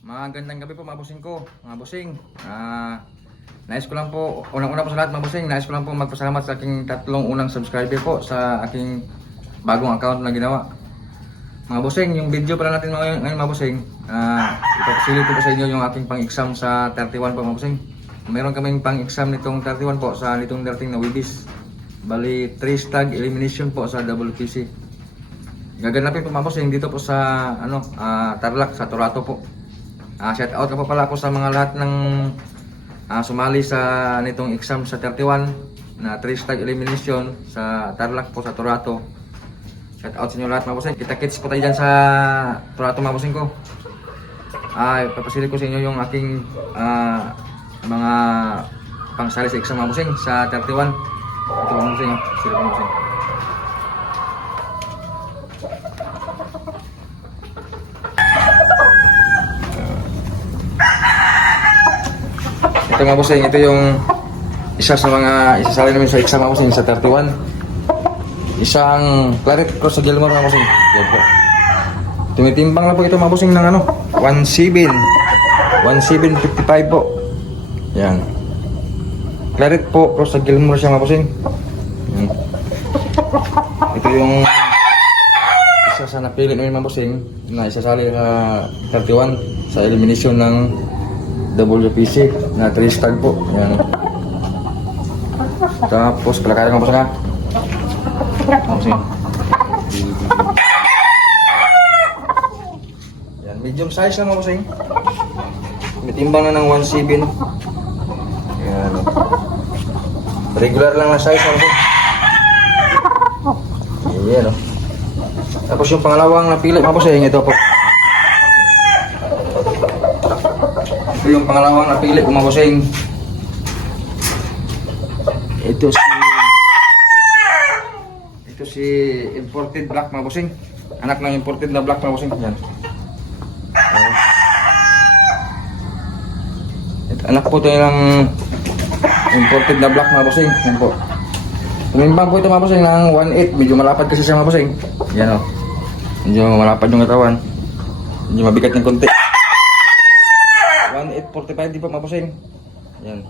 Magandang gabi po mga bossing ko, mga bossing. Ah, nais ko lang po, unang-una po sa lahat mga bossing, nais ko lang po magpasalamat sa aking tatlong unang subscriber po sa aking bagong account na ginawa. Mga bossing, yung video pala natin ngayon, ngayon mga bossing, ah, ipapasilip ko po sa inyo yung aking pang-exam sa 31 po mga bossing. Meron kaming pang-exam nitong 31 po sa nitong dating na Wibis. Bali, 3 stag elimination po sa WPC. Gaganapin po mga bossing dito po sa ano, ah, Tarlac, sa Torato po. Ah, shout out na po pala ako sa mga lahat ng ah, sumali sa nitong exam sa 31 na 3 stag elimination sa Tarlac po sa Torato. Shout out sa inyo lahat mga bossing. Kita-kits po tayo dyan sa Torato mga bossing ko. Ah, papasili ko sa inyo yung aking ah, mga pangsali sa exam mga bossing sa 31. Ito mga bossing, bossing. Ito mga bossing, ito yung isa sa mga isasali namin sa exam mga bossing sa 31. Isang claret cross sa Gilmore mga bossing. Yan po. Tumitimbang lang po ito mga bossing ng ano, 17. 1755 po. Yan. Claret po cross sa Gilmore siya mga bossing. Yan. Ito yung isa sa napili namin mga bossing na isasali sa 31 sa elimination ng WPC na 3 stag po. Yan. Tapos palakarin mo pa sa. Yan, medium size lang mga bossing. May timbang na ng 1.7. Yan. Regular lang na size mga. Yan o. Tapos yung pangalawang napili mga bossing, ito po. Ito yung pangalawang napili ko mga bossing. Ito si Ito si imported black mga bossing. Anak ng imported na black mga bossing. Yan. Oh. Ito, anak po tayo ng imported na black mga bossing. Yan po. Tumimbang po ito mga bossing ng 1.8. Medyo malapad kasi siya mga bossing. Yan o. Medyo malapad yung katawan. Medyo mabigat ng konti. 1845 di pa mga bossing. Yan.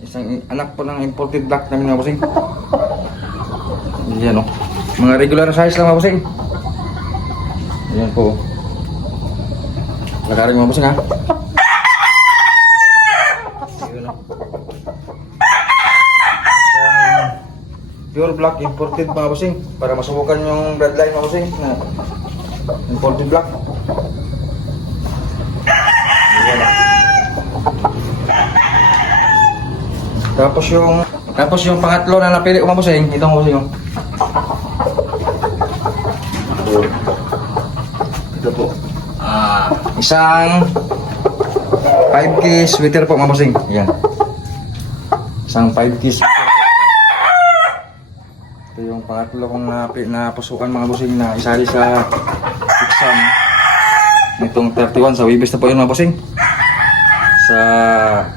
Isang anak po ng imported black namin mga bossing. Yan o. Mga regular size lang mga bossing. Yan po. Lakarin mga bossing ha. Yun o. Isang Pure black imported mga bossing. Para masubukan yung bloodline mga bossing. Na imported black. Yan o. Tapos yung tapos yung pangatlo na napili ko mga bossing, itong bossing oh. Ito. Po. Ah, isang 5K sweater po mga bossing. Yan. Isang 5K sweater po. Ito yung pangatlo kong napi, napasukan mga bossing na isali sa exam nitong 31 sa Wibis na po yun mga bossing sa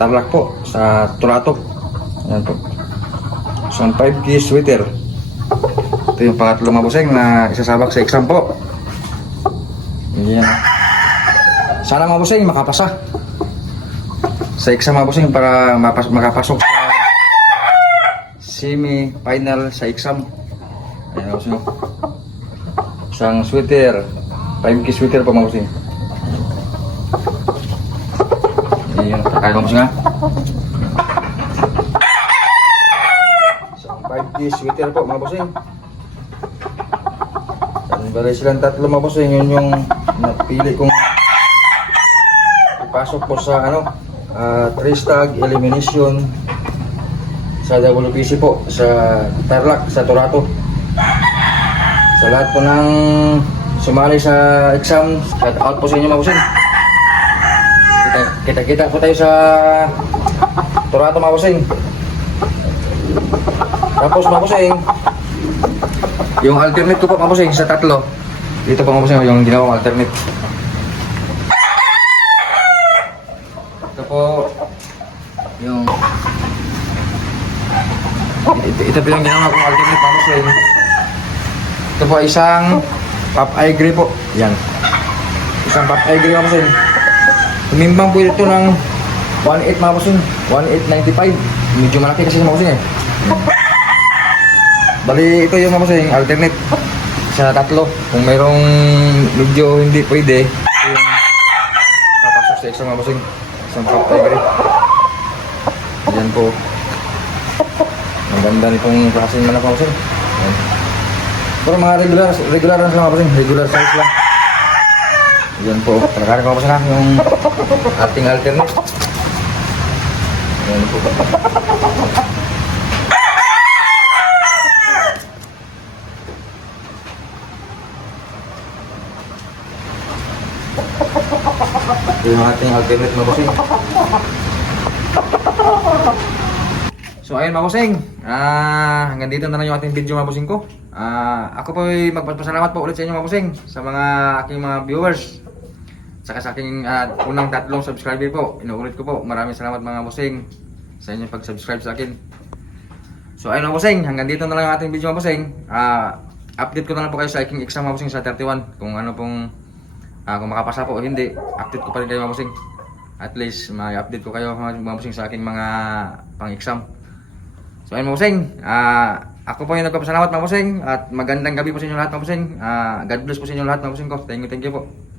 Tarlac po, sa Torato. Ayan po. Isang 5K sweater. Ito yung pangatlo mga bossing na isasabak sa exam po. Yan. Sana mga bossing makapasa. Sa exam mga bossing para mapas makapasok sa semi-final sa exam. Ayan mga bossing. Isang sweater. 5K sweater po mga bossing. Ayan, kaya mo nga. Isang 5K sweater po mga bossing. Yan, bali silang tatlo mga bossing. Yun yung napili kong ipasok po sa ano, ah, 3 stag elimination sa WPC po, sa Tarlac, sa Torato. Sa lahat po ng sumali sa exam, shout out po sa inyo mga bossing. Kita, kita, kita po tayo sa Torato mga bossing. Tapos mga bossing, yung alternate ko po mga bossing sa tatlo. Dito po mga bossing yung ginawang alternate. Ito po yung ito, ito po yung ginawa kong alternate mga bossing. Ito po isang pop gray po. Yan. Isang pop mga bossing. Tumimbang po ito ng 1.8 mga bossing. 1.895. Medyo malaki kasi mga bossing eh. Bali ito yung mga bossing, alternate. Sa tatlo. Kung mayroong medyo hindi pwede, ito yung papasok sa isang mga bossing. Isang pop tiger. Yan po. Ang ganda nitong klaseng manok mga bossing. Yan. Pero mga regular, regular lang sila mga bossing. Regular size lang. Yan po. Talaga ko sa yung ating alternate. Yan po. Ito yung ating alternate mga bossing. So ayun mga ah hanggang dito na lang yung ating video mga ko. Ah ako po ay magpapasalamat po ulit sa inyo mga sa mga aking mga viewers. Saka sa aking ah, unang tatlong subscriber po. Inuulit ko po. Maraming salamat mga bossing sa inyong pag-subscribe sa akin. So ayun mga bossing, hanggang dito na lang yung ating video mga. Ah update ko na lang po kayo sa aking exam mga sa 31 kung ano pong ah, kung makapasa po o hindi. Update ko pa rin kayo mga bossing. At least may update ko kayo mga bossing sa aking mga pang-exam. So ayun mga bossing, ah ako po yung nagpapasalamat mga bossing at magandang gabi po sa inyo lahat mga bossing. Ah God bless po sa inyo lahat mga bossing ko. Thank you, thank you po.